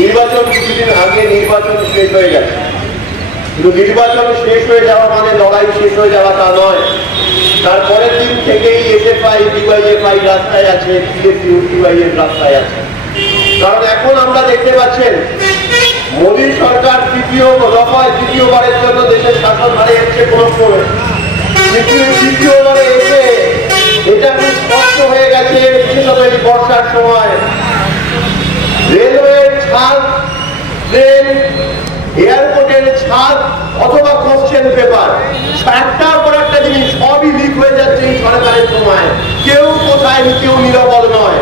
নির্বাচন কিছুদিন আগে নির্বাচন শেষ হয়ে গেছে, কিন্তু নির্বাচন শেষ হয়ে যাওয়া মানে লড়াই শেষ হয়ে যাওয়া তা নয়। তারপরের দিন থেকেই এসএফআই ডিওয়াইএফআই রাস্তায় আছে, ডিওয়াইএফ রাস্তায় আছে। কারণ এখন আমরা দেখতে পাচ্ছেন মোদী সরকার তৃতীয়বারের জন্য দেশের শাসন হারে এসছে কোন সময়, কিন্তু তৃতীয়বারে এসে এটা খুব স্পষ্ট হয়ে গেছে, বিশেষত এই বর্ষার সময় রেলওয়ের ছাদ, ট্রেন, এয়ারপোর্টের ছাদ অথবা কোশ্চেন পেপার, একটার পর একটা জিনিস সবই লিক হয়ে যাচ্ছে এই সরকারের সময়। কেউ কোথায় কেউ নিরাপদ নয়।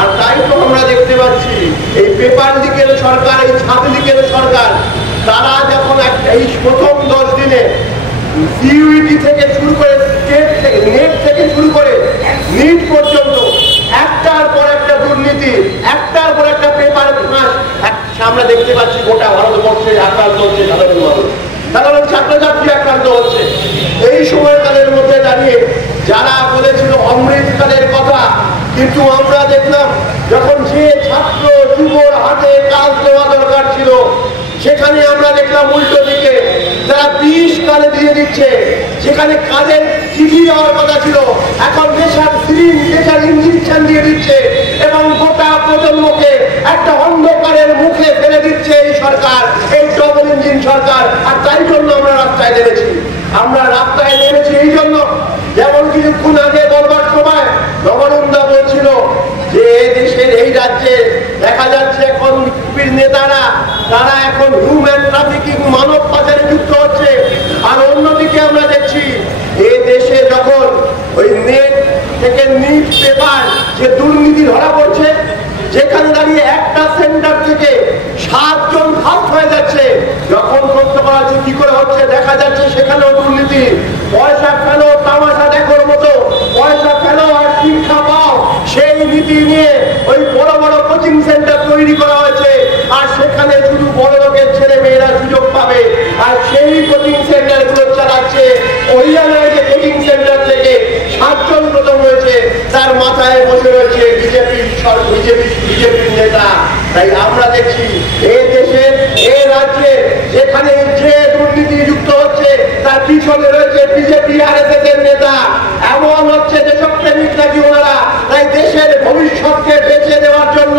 আর তাই তো আমরা দেখতে পাচ্ছি এই পেপার লিকের সরকার, এই ছাদ লিকের সরকার, তারা যখন এই প্রথম 10 দিনে সিইউটি থেকে শুরু করে নেট থেকে শুরু করে নিট পর্যন্ত একটার পর একটা দুর্নীতি, একটার পর একটা পেপার ফাঁস আমরা দেখতে পাচ্ছি। গোটা ভারতবর্ষে আক্রান্ত হচ্ছে সাধারণ ছাত্রছাত্রী আক্রান্ত হচ্ছে। এই সময় তাদের মধ্যে দাঁড়িয়ে যারা বলেছিল অমৃতকালের কথা, কিন্তু আমরা দেখলাম যখন যে ছাত্র যুবর হাতে কাজ দেওয়া দরকার ছিল, সেখানে আমরা দেখলাম উল্টো দিকে তারা 20 কালে দিয়ে দিচ্ছে। যেখানে কাজের চিঠি দেওয়ার কথা ছিল, এখন নেশার সিরিঞ্জ, নেশার ইঞ্জেকশন দিয়ে দিচ্ছে এবং গোটা প্রজন্মকে একটা অন্ধকারের মুখে ফেলে দিচ্ছে এই সরকার, এই ডবল ইঞ্জিন সরকার। আর তাই জন্য আমরা রাস্তায় নেমেছি এই জন্য, যেমন কিছুক্ষণ আগে বলবার সময় নবনন্দা বলছিল যে দেশের এই রাজ্যে দেখা যাচ্ছে এখন বিজেপির নেতারা তারা এখন হিউম্যান ট্রাফিকিং, মানব পাচারে যুক্ত হচ্ছে। আর অন্যদিকে আমরা দেখছি এই দেশে যখন ওই নেট থেকে নিট পেপার যে দুর্নীতি ধরা পড়ছে, যেখানে দাঁড়িয়ে একটা সেন্টার থেকে 7 জন ফাঁস হয়ে যাচ্ছে। যখন প্রশ্ন করা হচ্ছে কি করে হচ্ছে, দেখা যাচ্ছে সেখানেও দুর্নীতি। পয়সা ফেলো, তামাশা দেখার মতো পয়সা ফেলো আর শিক্ষা পাও, সেই নীতি নিয়ে ওই বড় বড় কোচিং সেন্টার তৈরি করা হয়েছে। আর সেখানে শুধু বড় লোকের ছেলে মেয়েরা সুযোগ পাবে। আর সেই কোচিং সেন্টার গুলো চালাচ্ছে হরিয়ানায় যে কোচিং সেন্টার থেকে 7 জন প্রথম হয়েছে, তার মাথায় বসে রয়েছে বিজেপির নেতা। তাই আমরা দেখছি এই দেশের এই রাজ্যে যেখানে যে দুর্নীতি যুক্ত হচ্ছে তার পিছনে রয়েছে বিজেপি আরএসএস এর নেতা। এমন হচ্ছে দেশপ্রেমিক নাকি ওনারা, তাই দেশের ভবিষ্যৎকে বেঁচে দেওয়ার জন্য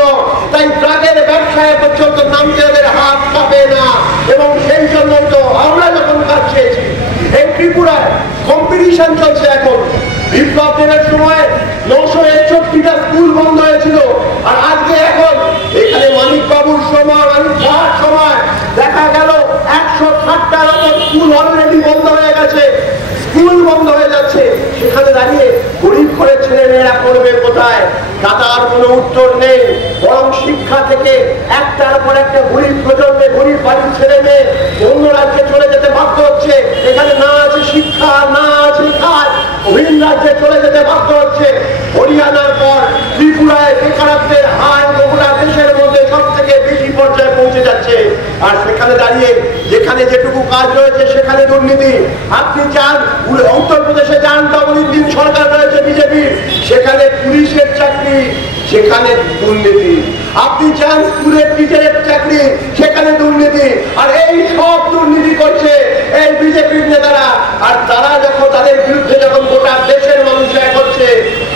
তাই ড্রাগের ব্যবসায় পর্যন্ত নামতে ওদের হাত কাঁপে না। এবং সেই জন্যই তো আমরা যখন কাজ চেয়েছি, এই ত্রিপুরায় কম্পিটিশন চলছে এখন। বিপ্লব দিনের সময় 961টা স্কুল বন্ধ হয়েছিল, আর দাঁড়িয়ে গরিব ঘরের ছেলে মেয়েরা পড়বে কোথায়, তার কোনো উত্তর নেই। বরং শিক্ষা থেকে একটার পর একটা গরিব প্রজন্মে গরিব বাড়ির ছেলে মেয়ে অন্য রাজ্যে চলে যেতে বাধ্য হচ্ছে। এখানে না আছে শিক্ষা, না আছে কাজ, ভিন রাজ্যে চলে যেতে বাধ্য হচ্ছে। হরিয়ানার পর ত্রিপুরায় বেকারত্বের হার গোটা দেশের মধ্যে সব থেকে বেশি পর্যায়ে পৌঁছে যাচ্ছে। আর সেখানে দাঁড়িয়ে যেখানে যেটুকু কাজ রয়েছে সেখানে দুর্নীতি। আপনি চান উত্তরপ্রদেশে যান, তখন সরকার রয়েছে বিজেপির, সেখানে পুলিশের চাকরি, সেখানে দুর্নীতি। আপনি চান স্কুলের টিচারের চাকরি, সেখানে দুর্নীতি। আর এই সব দুর্নীতি করছে এই বিজেপির নেতারা। আর তারা যখন তাদের বিরুদ্ধে যখন গোটা দেশের মানুষ এক হচ্ছে,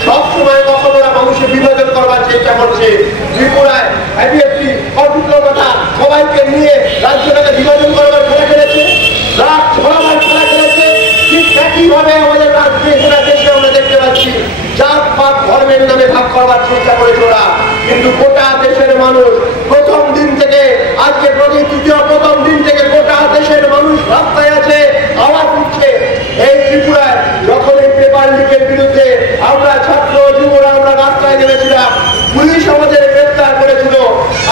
সবসময় কখন ওরা মানুষের বিভাজন করবার চেষ্টা করছে। ত্রিপুরায় একটি অদ্ভুত কথা, সবাইকে নিয়ে রাজ্যটাকে বিভাজন করবার খেলা খেলেছে, রাত ছড়াবার খেলা খেলেছে। ঠিক একইভাবে আমাদের রাজ্যে গোটা দেশে আমরা দেখতে পাচ্ছি জাত পাত ধর্মের নামে ভাগ করবার চেষ্টা করেছে ওরা। কিন্তু গোটা দেশের মানুষ প্রথম দিন থেকে আজকে তৃতীয় প্রথম দিন থেকে গোটা দেশের মানুষ রাস্তায় আছে, আওয়াজ দিচ্ছে। এই ত্রিপুরায় যখন এই পেপার লিকের বিরুদ্ধে আমরা ছাত্র যুবরা আমরা রাস্তায় নেমেছিলাম, পুলিশ আমাদের গ্রেপ্তার করেছিল।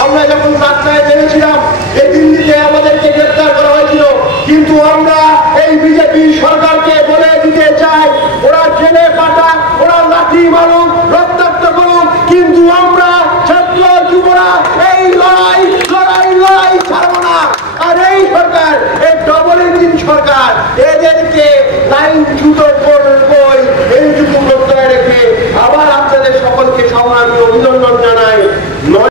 আমরা যখন রাস্তায় নেমেছিলাম, এই দিল্লিতে আমাদেরকে গ্রেপ্তার করা হয়েছিল। কিন্তু আমরা এই বিজেপি সরকারকে বলে দিতে চাই, ওরা জেলে পাঠাক, ওরা লাঠি মারুক, রক্তাক্ত করুক, কিন্তু আমরা ছাত্র যুবরা এই লড়াই লড়াই লড়াই ছাড়বো না। আর এই সরকার, এই ডবল ইঞ্জিন সরকার, এদেরকে লাইন জুতো করবই, এইটুকু প্রত্যয় রেখে আবার আপনাদের সকলকে